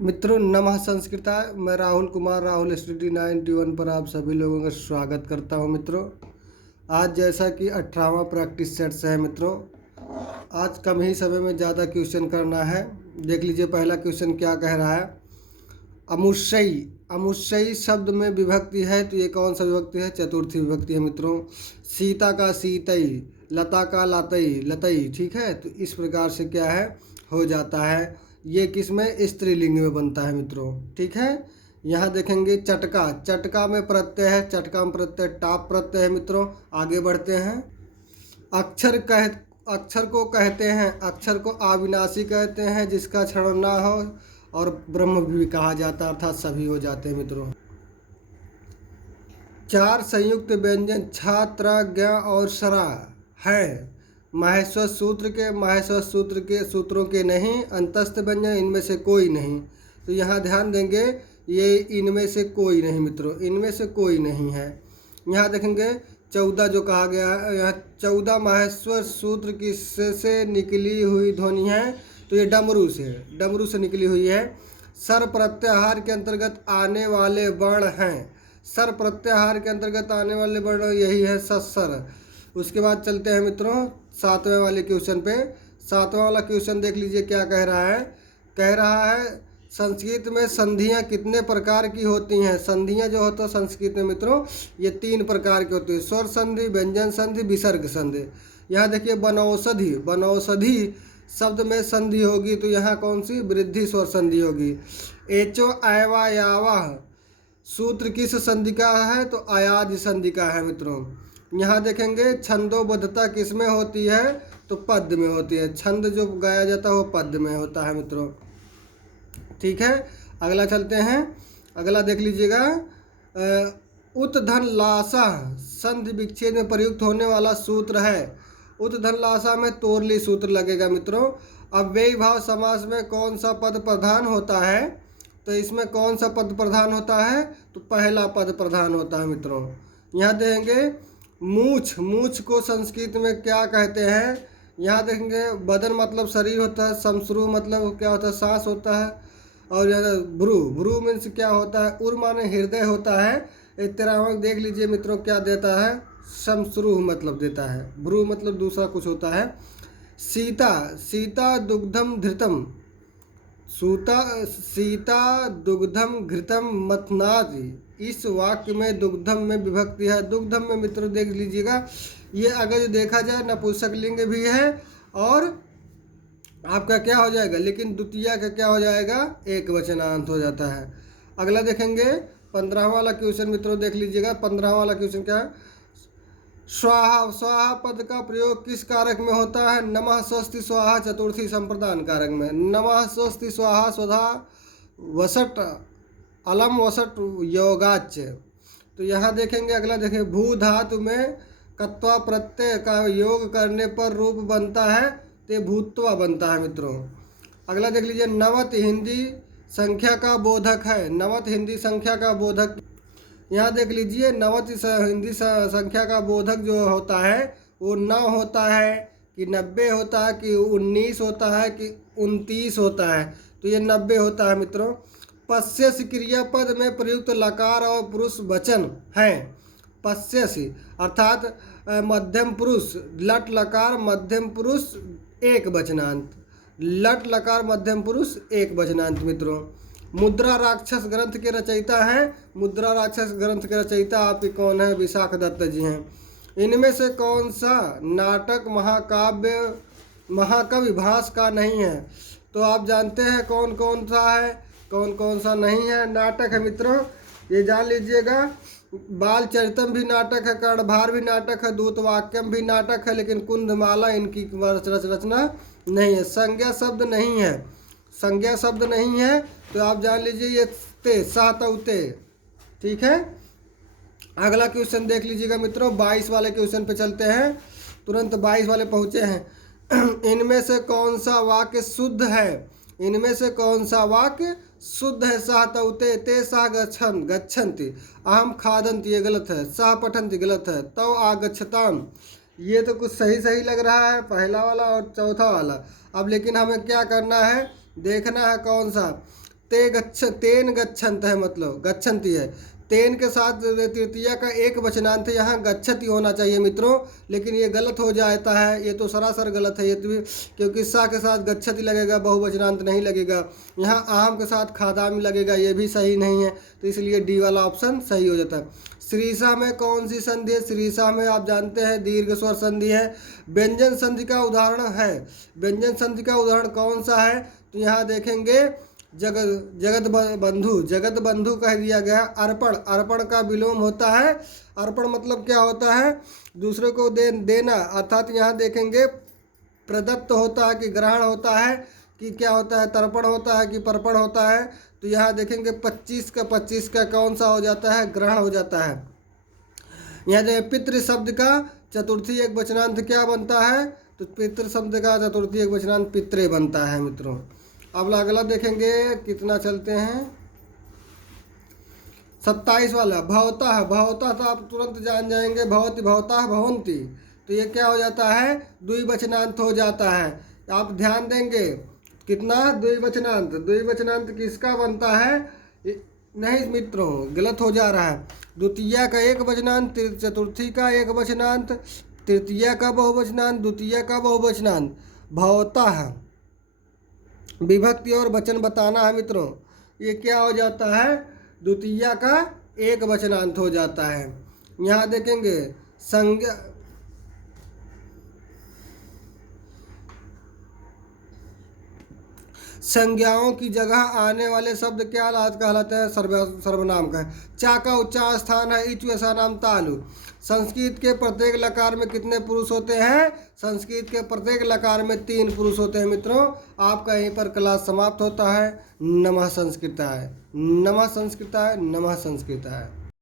मित्रों नमः संस्कृताय। मैं राहुल कुमार राहुल स्टडी 91 पर आप सभी लोगों का स्वागत करता हूं। मित्रों आज जैसा कि 18वां प्रैक्टिस सेट्स है मित्रों, आज कम ही समय में ज़्यादा क्वेश्चन करना है। देख लीजिए पहला क्वेश्चन क्या कह रहा है। अमुष्यई अमुष्यई शब्द में विभक्ति है तो ये कौन सा विभक्ति है? चतुर्थी विभक्ति है मित्रों। सीता का सीतई, लता का लतई लतई, ठीक है। तो इस प्रकार से क्या है हो जाता है, ये किस में स्त्रीलिंग में बनता है मित्रों, ठीक है। यहाँ देखेंगे चटका, चटका में प्रत्यय है, चटका में प्रत्यय टाप प्रत्यय है मित्रों। आगे बढ़ते हैं। अक्षर को कहते हैं, अक्षर को अविनाशी कहते हैं जिसका क्षरण ना हो, और ब्रह्म भी कहा जाता है, अर्थात सभी हो जाते हैं मित्रों। चार संयुक्त व्यंजन छ, त्र, ज्ञ और सरा है माहेश्वर सूत्र के सूत्रों के नहीं। अंतस्थ व्यंजन इनमें से कोई नहीं। तो यहाँ ध्यान देंगे, ये इनमें से कोई नहीं मित्रों, इनमें से कोई नहीं है। यहाँ देखेंगे 14 जो कहा गया है, यहाँ 14 माहेश्वर सूत्र की से निकली हुई ध्वनि है, तो ये डमरू से निकली हुई है। सर प्रत्याहार के अंतर्गत आने वाले वर्ण हैं, सर प्रत्याहार के अंतर्गत आने वाले वर्ण यही है सस्सर। उसके बाद चलते हैं मित्रों 7वें वाले क्वेश्चन पे। 7वां वाला क्वेश्चन देख लीजिए क्या कह रहा है। कह रहा है संस्कृत में संधियां कितने प्रकार की होती हैं? संधियां जो होता है संस्कृत में मित्रों, ये 3 प्रकार की होती है। स्वर संधि, व्यंजन संधि, विसर्ग संधि। यहाँ देखिए बनौषधि, बनौषधि शब्द में संधि होगी तो यहाँ कौन सी? वृद्धि स्वर संधि होगी। एचो ऐवा यावा सूत्र किस संधि का है? तो अयाज संधि का है मित्रों। यहाँ देखेंगे छंदोबद्धता किस में होती है? तो पद में होती है। छंद जो गाया जाता है वो पद में होता है मित्रों, ठीक है। अगला चलते हैं। अगला देख लीजिएगा उत धन लासा संधि विच्छेद में प्रयुक्त होने वाला सूत्र है। उत धन लासा में तोरली सूत्र लगेगा मित्रों। अव्ययी भाव समास में कौन सा पद प्रधान होता है? तो इसमें कौन सा पद प्रधान होता है? तो पहला पद प्रधान होता है मित्रों। यहाँ देखेंगे मूछ, मूछ को संस्कृत में क्या कहते हैं? यहाँ देखेंगे बदन मतलब शरीर होता है, समश्रु मतलब क्या होता है? सांस होता है। और यहाँ भ्रू, भ्रू मीन्स क्या होता है? उर माने हृदय होता है। 13वां देख लीजिए मित्रों क्या देता है? समश्रु मतलब देता है। भ्रू मतलब दूसरा कुछ होता है। सीता, सीता दुग्धम धृतम, सीता दुग्धम घृतम मथनाति। इस वाक्य में दुग्धम में विभक्ति है। दुग्धम में मित्रों देख लीजिएगा, ये अगर जो देखा जाए नपुंसक लिंग भी है और आपका क्या हो जाएगा, लेकिन द्वितीय का क्या हो जाएगा? एक वचनांत हो जाता है। अगला देखेंगे 15वां वाला क्वेश्चन मित्रों देख लीजिएगा। 15वां वाला क्वेश्चन क्या है? स्वाहा, स्वाहा पद का प्रयोग किस कारक में होता है? नमः स्वस्ति स्वाहा चतुर्थी संप्रदान कारक में। नमः स्वस्ति स्वाहा स्वधा वसट अलम वसट योगाच्य। तो यहाँ देखेंगे, अगला देखें भू धातु में कत्वा प्रत्यय का योग करने पर रूप बनता है, तो भूत्वा बनता है मित्रों। अगला देख लीजिए नवत हिंदी संख्या का बोधक है। नवत हिंदी संख्या का बोधक, यहाँ देख लीजिए नवत हिंदी संख्या का बोधक जो होता है वो 9 होता है कि 90 होता है कि 19 होता है कि 29 होता है? तो ये 90 होता है मित्रों। पश्यसि क्रियापद में प्रयुक्त लकार और पुरुष वचन है। पश्यसि अर्थात मध्यम पुरुष, लट लकार मध्यम पुरुष एक वचनांत, लट लकार मध्यम पुरुष एक वचनांत मित्रों। मुद्रा राक्षस ग्रंथ के रचयिता हैं। मुद्रा राक्षस ग्रंथ के रचयिता आपके कौन है? विशाख दत्त जी हैं। इनमें से कौन सा नाटक महाकाव्य महाकवि भास का नहीं है? तो आप जानते हैं कौन कौन सा है, कौन कौन सा नहीं है। नाटक है मित्रों, ये जान लीजिएगा। बाल चरितम भी नाटक है, कर्णभार भी नाटक है, दूतवाक्यम भी नाटक है, लेकिन कुंदमाला इनकी रचना नहीं है। संज्ञा शब्द नहीं है, संज्ञा शब्द नहीं है। तो आप जान लीजिए ये ते सातौते, ठीक है। अगला क्वेश्चन देख लीजिएगा मित्रों। 22 वाले क्वेश्चन पे चलते हैं, तुरंत 22 वाले पहुँचे हैं। इनमें से कौन सा वाक्य शुद्ध है? इनमें से कौन सा वाक्य शुद्ध है? सातौते ते सा गच्छन गच्छन्ति, अहम खादन्ति ये गलत है, सह पठन्ति गलत है, तव आगच्छताम ये तो कुछ सही सही लग रहा है, पहला वाला और चौथा वाला। अब लेकिन हमें क्या करना है? देखना है कौन सा। तेन गच्छन्त है, मतलब गच्छन्ति है। तेन के साथ तृतीया का एक वचनांत है, यहाँ गच्छति होना चाहिए मित्रों, लेकिन ये गलत हो जाता है, ये तो सरासर गलत है ये तो, क्योंकि सा के साथ गच्छति लगेगा, बहुवचनांत नहीं लगेगा। यहाँ आम के साथ खादामी लगेगा, ये भी सही नहीं है, तो इसलिए डी वाला ऑप्शन सही हो जाता है। श्रीसा में कौन सी संधि है? श्रीसा में आप जानते हैं दीर्घ स्वर संधि है। व्यंजन संधि का उदाहरण है, व्यंजन संधि का उदाहरण कौन सा है? तो यहाँ देखेंगे जगत बंधु कह दिया गया। अर्पण, अर्पण का विलोम होता है। अर्पण मतलब क्या होता है? दूसरे को देना, अर्थात यहाँ देखेंगे प्रदत्त होता है कि ग्रहण होता है कि क्या होता है, तर्पण होता है कि पर्पण होता है। तो यहाँ देखेंगे 25 का कौन सा हो जाता है? ग्रहण हो जाता है। यहाँ देखिए पितृ शब्द का चतुर्थी एक वचनांत क्या बनता है? तो पितृ शब्द का चतुर्थी एक वचनांत पित्रे बनता है मित्रों। अब अगला देखेंगे कितना चलते हैं, 27 वाला भवतः। भवतः तो आप तुरंत जान जाएंगे, भवति भवतः भवन्ति, तो ये क्या हो जाता है? द्विवचनांत हो जाता है। आप ध्यान देंगे कितना द्विवचनांत, द्विवचनांत किसका बनता है? नहीं मित्रों, गलत हो जा रहा है। द्वितीया का एक वचनांत, चतुर्थी का एक वचनांत, तृतीया का बहुवचनांत, द्वितीया का बहुवचनांत। भवतः विभक्ति और वचन बताना है मित्रों, ये क्या हो जाता है? द्वितीया का एक वचनांत हो जाता है। यहाँ देखेंगे संज्ञा, संज्ञाओं की जगह आने वाले शब्द क्या कहलाते हैं? सर्वनाम का है। चा का उच्चार स्थान है इच वैसा नाम तालु। संस्कृत के प्रत्येक लकार में कितने पुरुष होते हैं? संस्कृत के प्रत्येक लकार में 3 पुरुष होते हैं मित्रों। आपका यहीं पर क्लास समाप्त होता है। नमः संस्कृताय, नमः संस्कृताय, नमः संस्कृताय।